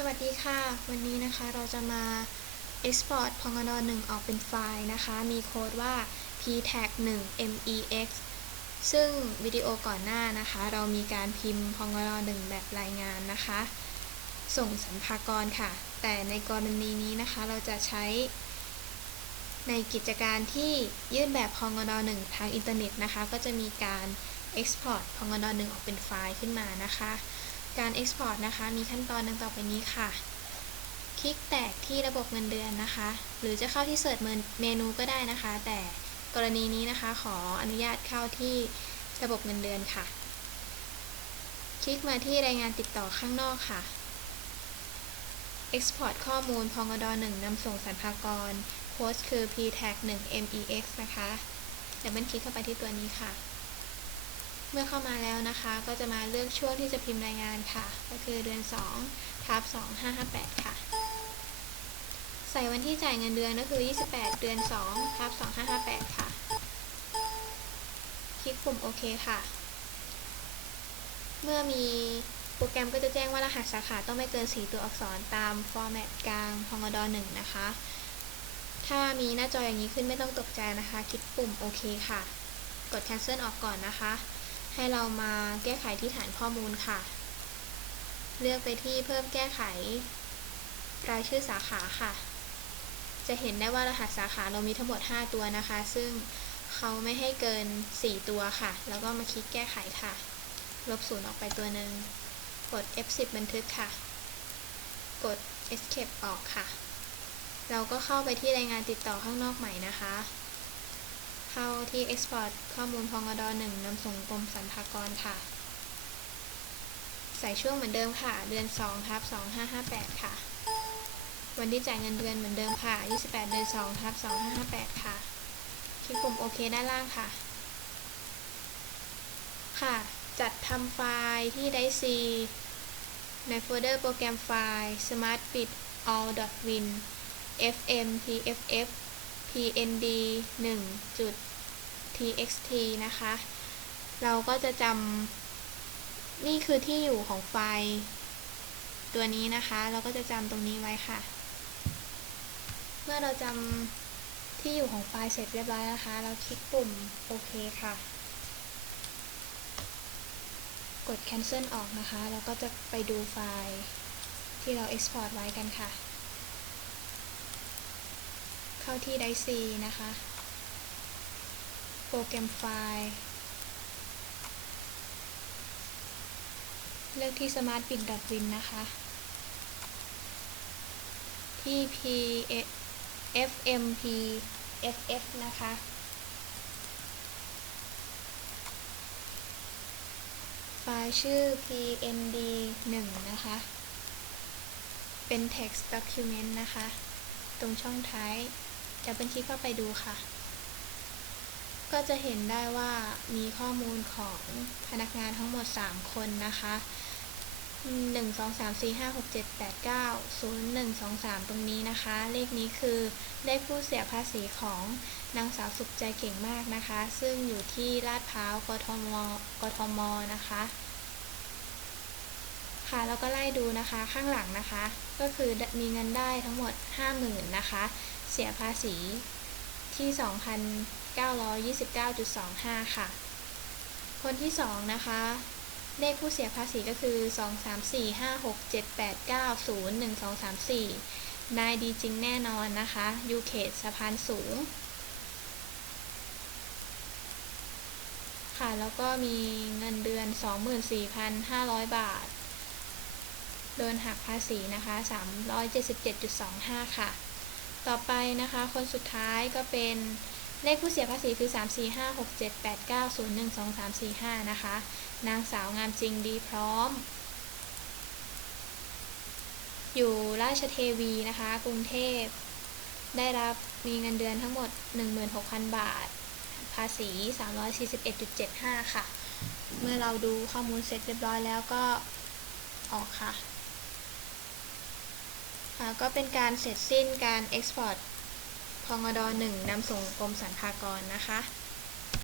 สวัสดีค่ะ วันนี้นะคะเราจะมา export พงด1ออกเป็นไฟล์นะคะ มีโค้ดว่า ptag 1 mex ซึ่งวิดีโอก่อนหน้านะคะ เรามีการพิมพ์พงด1แบบรายงานนะคะ ส่งสัมภากรค่ะ แต่ในกรณีนี้นะคะ เราจะใช้ ในกิจการที่ยื่นแบบพงด1ทางอินเทอร์เน็ตนะคะ ก็จะมีการ export พงด1ออกเป็นไฟล์ขึ้นมานะคะ การ export นะคะ มีขั้นตอนดังต่อไปนี้ค่ะ คลิกแตกที่ระบบเงินเดือนนะคะ หรือจะเข้าที่เสิร์ชเมนูก็ได้นะคะ แต่กรณีนี้นะคะขออนุญาตเข้าที่ระบบเงินเดือนค่ะ คลิกมาที่รายงานติดต่อข้างนอกค่ะ export ข้อมูลพงด1นำส่งสรรพากร post คือ ptag 1 mex นะคะดับเบิลคลิกเข้าไปที่ตัวนี้ค่ะ เมื่อเข้ามาแล้วนะคะ ก็จะมาเลือกช่วงที่จะพิมพ์รายงานค่ะ ก็คือเดือน2ทับ2558 ค่ะ ใส่วันที่จ่ายเงินเดือนก็คือ 28 เดือน2ทับ2558 ค่ะ คลิกปุ่มโอเคค่ะ เมื่อมีโปรแกรมก็จะแจ้งว่ารหัสสาขาต้องไม่เกิน 4 ตัวอักษรตามฟอร์แมตกลางพองดอ1นะคะ ถ้ามีหน้าจออย่างนี้ขึ้นไม่ต้องตกใจนะคะ คลิกปุ่มโอเคค่ะ กด cancel ออกก่อนนะคะ ให้เรามาแก้ไขที่ฐานข้อมูลค่ะ เลือกไปที่เพิ่มแก้ไข รายชื่อสาขาค่ะ จะเห็นได้ว่ารหัสสาขาเรามีทั้งหมด 5 ตัวนะคะ ซึ่งเขาไม่ให้เกิน 4 ตัวค่ะ แล้วก็มาคลิกแก้ไขค่ะ ลบศูนย์ออกไปตัวหนึ่ง กด F10 บันทึกค่ะ กด Escape ออกค่ะ เราก็เข้าไปที่รายงานติดต่อข้างนอกใหม่นะคะ เข้าที่ Export ข้อมูลพงด1นำส่งกรมสรรพากรค่ะ ใส่ช่วงเหมือนเดิมค่ะ เดือน2ทับ2558 ค่ะ วันที่จ่ายเงินเดือนเหมือนเดิมค่ะ 28 เดือน2ทับ2558 ค่ะ คลิกปุ่มโอเคด้านล่างค่ะ ค่ะ จัดทำไฟล์ที่ได้ C ในโฟลเดอร์โปรแกรมไฟล์ smartbit all.win fm tff pnd 1 txt นะคะ เราก็จะจำนี่คือที่อยู่ของไฟล์ตัวนี้นะคะ เราก็จะจำตรงนี้ไว้ค่ะ เมื่อเราจำที่อยู่ของไฟล์เสร็จเรียบร้อยนะคะ เราคลิกปุ่มโอเคค่ะ กด cancel ออกนะคะ แล้วก็จะไปดูไฟล์ที่เรา export ไว้กันค่ะ เข้าที่ Drive C นะคะ โปรแกรมไฟล์ เลือกที่ smartbit.win นะคะ ที่ p fmp ff นะคะ ไฟล์ชื่อ pnd 1นะคะ เป็น text document นะคะ ตรงช่องท้าย จะเป็นคลิกเข้าไปดูค่ะ ก็จะเห็นได้ว่ามีข้อมูลของพนักงานทั้งหมด 3 คนนะคะ1 2 3 4 5 6 7 8 9 0 1 2 3 ตรงนี้นะคะ เลขนี้คือได้ผู้เสียภาษีของนางสาวสุขใจเก่งมากนะคะ ซึ่งอยู่ที่ลาดพร้าวกทมกทมนะคะ ค่ะแล้วก็ไล่ดูนะคะข้างหลังนะคะ ก็คือมีเงินได้ทั้งหมด 50,000นะคะ เสียภาษีที่ 929.25 ค่ะ คนที่ 2 นะคะ เลขผู้เสียภาษีก็คือ 2 3 4 5 6 7 8 9 0 1 2 3 4 นายดีจริงแน่นอนนะคะยูเขตสะพานสูง ค่ะ แล้วก็มีเงินเดือน 24,500 บาทโดนหักภาษีนะคะ 377.25 ค่ะ ต่อไปนะคะ คนสุดท้ายก็เป็น เลขผู้เสียภาษีคือ 3 4 5 6 7 8 9 0 1 2 3 4 5 นะคะ นางสาวงามจริงดีพร้อม อยู่ราชเทวีนะคะ กรุงเทพ ได้รับมีเงินเดือนทั้งหมด 16,000 บาท ภาษี 341.75 ค่ะ เมื่อเราดูข้อมูลเสร็จเรียบร้อยแล้วก็ออกค่ะ ก็เป็นการเสร็จสิ้นการ Export พงดหนึ่งนำส่งกรมสรรพากรนะคะ